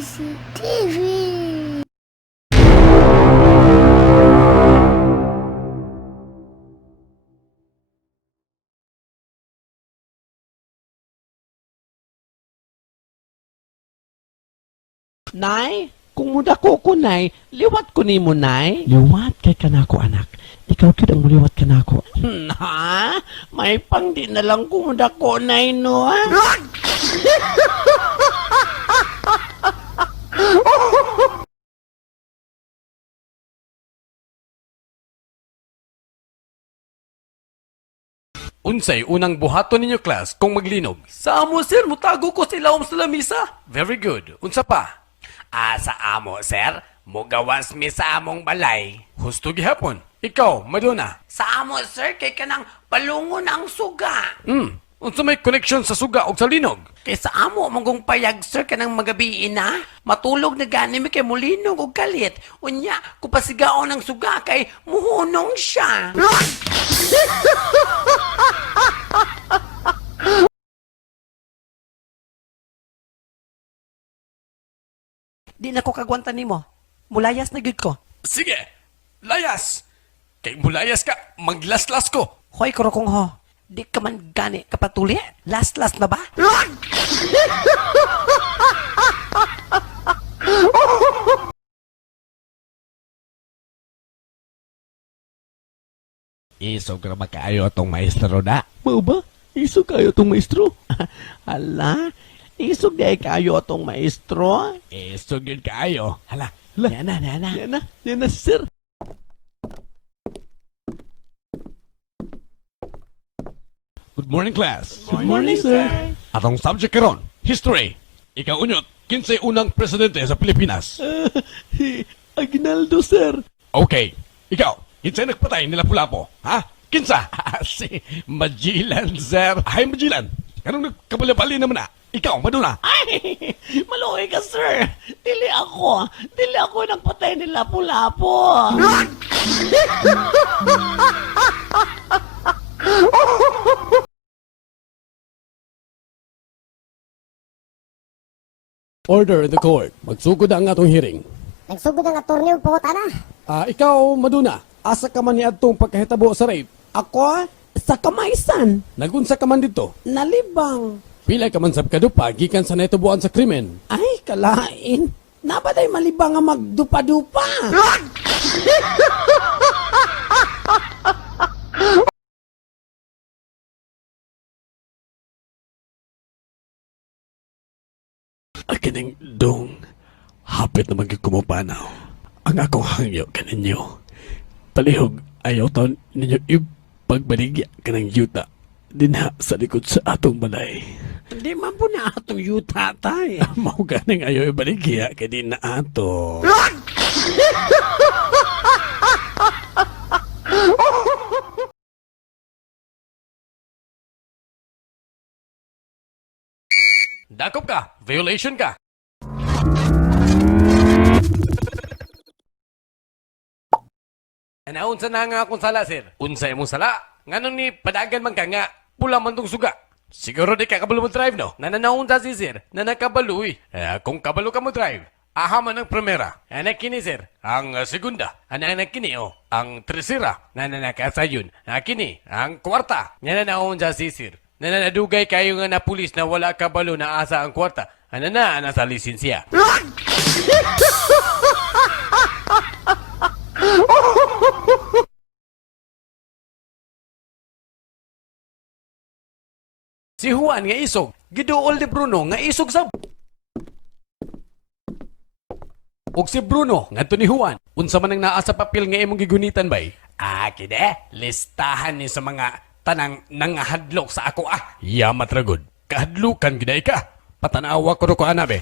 TV. Nay, kung mudako ko, Nay, liwat ko ni mo, Nay. Liwat kay kanako, anak. Ikaw kid ang muliwat kanako. Ha? May pang di na lang kung mudako, Nay, no? Unsay unang buhaton ninyo class kung maglinog? Sa amo sir, mutago ko sa ilawom sa lamisa. Very good. Unsa pa? Sa amo sir, mugawas mi sa among balay. Husto gihapon. Ikaw, Madonna. Sa amo, sir, kay kanang palungon ang suga. Unsa may connection sa suga o sa linog? Kay sa amo, magong payag, sir, kanang magabiin na. Matulog na gani mi kay mulinog o galit. Unya, kupasigaon ng suga kay muhunong siya. Di na ko kagwantan nimo. Mulayas na gid ko. Sige, layas. Kay mulayas ka, maglaslas ko. Hoy, kurokong ho. Di ka man gani kapatuli? Last na ba? Isog na makaayo atong maestro na. Mau ba? Isog kayo tong maestro? Hala, isog di kayo tong maestro? Isog yun kaayo. Hala, Yan na, sir. good morning class. Good morning, sir. Atong subject karon, history. Ikaw unyot, kinsay unang presidente sa Pilipinas? Aguinaldo, sir. Okay, ikaw, kinsay nagpatay nila Lapu-Lapu? Ha? Kinsa? Si Magellan, sir. Ay, Magellan. Anong nagkabali-bali naman na? Ikaw, Madonna. Ay, maluhay ka, sir. Dili ako nagpatay ni Lapu-Lapu. Order in the court. Magsugod ang atong hearing. Nagsugod ang attorney og pangutana. Ikaw, Madonna, asa ka man ni adtong pagkahitabo sa rape? Ako, sa kamaysan, Nagunsa ka man dito? nalibang. Pila ka man sab kadupa gikan sa naitubuan sa krimen. Ay, kalain. Nabaday malibang nga magdupa-dupa. Akining dong, hapit na magkukumupanaw. Ang akong hangyo kaninyo. Palihog, ayaw taon ninyo ipagbaligya ka ng yuta dinha sa likod sa atong balay. Hindi man po na atong yuta tay. Mao ganing ayaw ibaligya kay di na ato. Dakop ka! Violation ka! Anaunsa na nga akong sala, sir? Unsa imong sala? Nganong ni padagan man ka nga pula man tong suga? Siguro di ka kabalo mo drive, no? Nananaunta si sir na nakabalo eh. Kung kabalo ka mo drive, aha man ang primera. Anak kini, sir. Ang segunda. Anak kini, oh. Ang tercera. Nananakasayon. Kini, ang kwarta. Nananaunta si sir. Nananadugay kayo nga na pulis na wala kabalo na asa ang kwarta. Ana sa lisensya. Si Juan nga isog, giduol ni Bruno nga isog sa... Og si Bruno, nga ni Juan, unsa man ang naa sa papel nga imong gigunitan bay? Kide, listahan ni sa mga tanang nangahadlok sa ako Yamat ragod, kahadlukan giday ka. Patanawa ko ko anabe.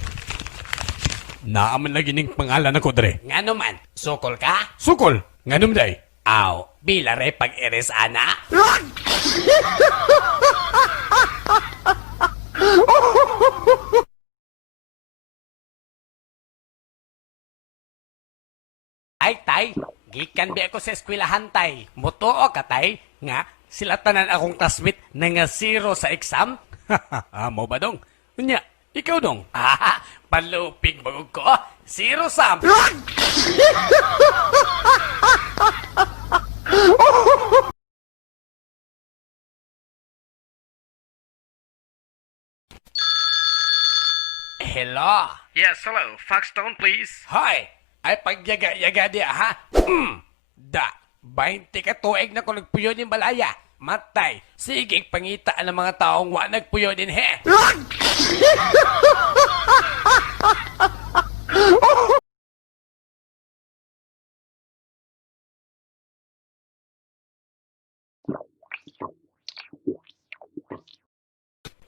Naaman lagi ning pangalan ako dre. Ngano man, sukol ka? Sukol, nganong day? Aw, bilare pag-iris ana? Ay, tay, gikan di ako sa eskwelahan, tay. Mutuo ka, tay, nga sila tanan akong tasmit na nga zero sa exam. Mo ba dong? Unya, Ikaw dong. Palupig bagog ko. Zero sum. Hello. Yes, hello. Foxstone, please. Hoy! Ay pagyaga-yaga di ha? Da, 20 ka tuig na kung nagpuyo din balaya. Matay, sige pangitaan ng mga taong wa nagpuyo din he.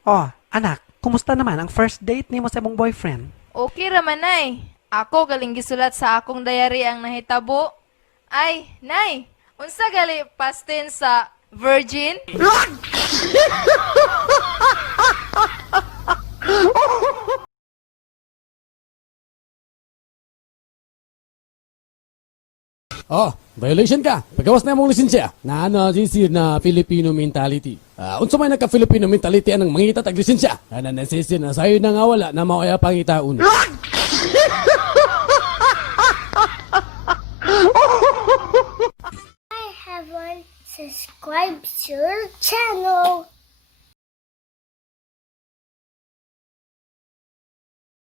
Oh, anak, kumusta naman ang first date ni mo sa mong boyfriend? Okay raman, nay. Ako galing gisulat sa akong diary ang nahitabo. Ay, nay, unsa gali past tense sa virgin? Oh, violation ka. Pagawas na mong lisensya. Na ano, sisir na Filipino mentality. Unsa may nagka-Filipino mentality anang mangita tag lisensya. Ana nasisir na sayo na nga wala na maoya pangitaon. I haven't subscribed to your channel.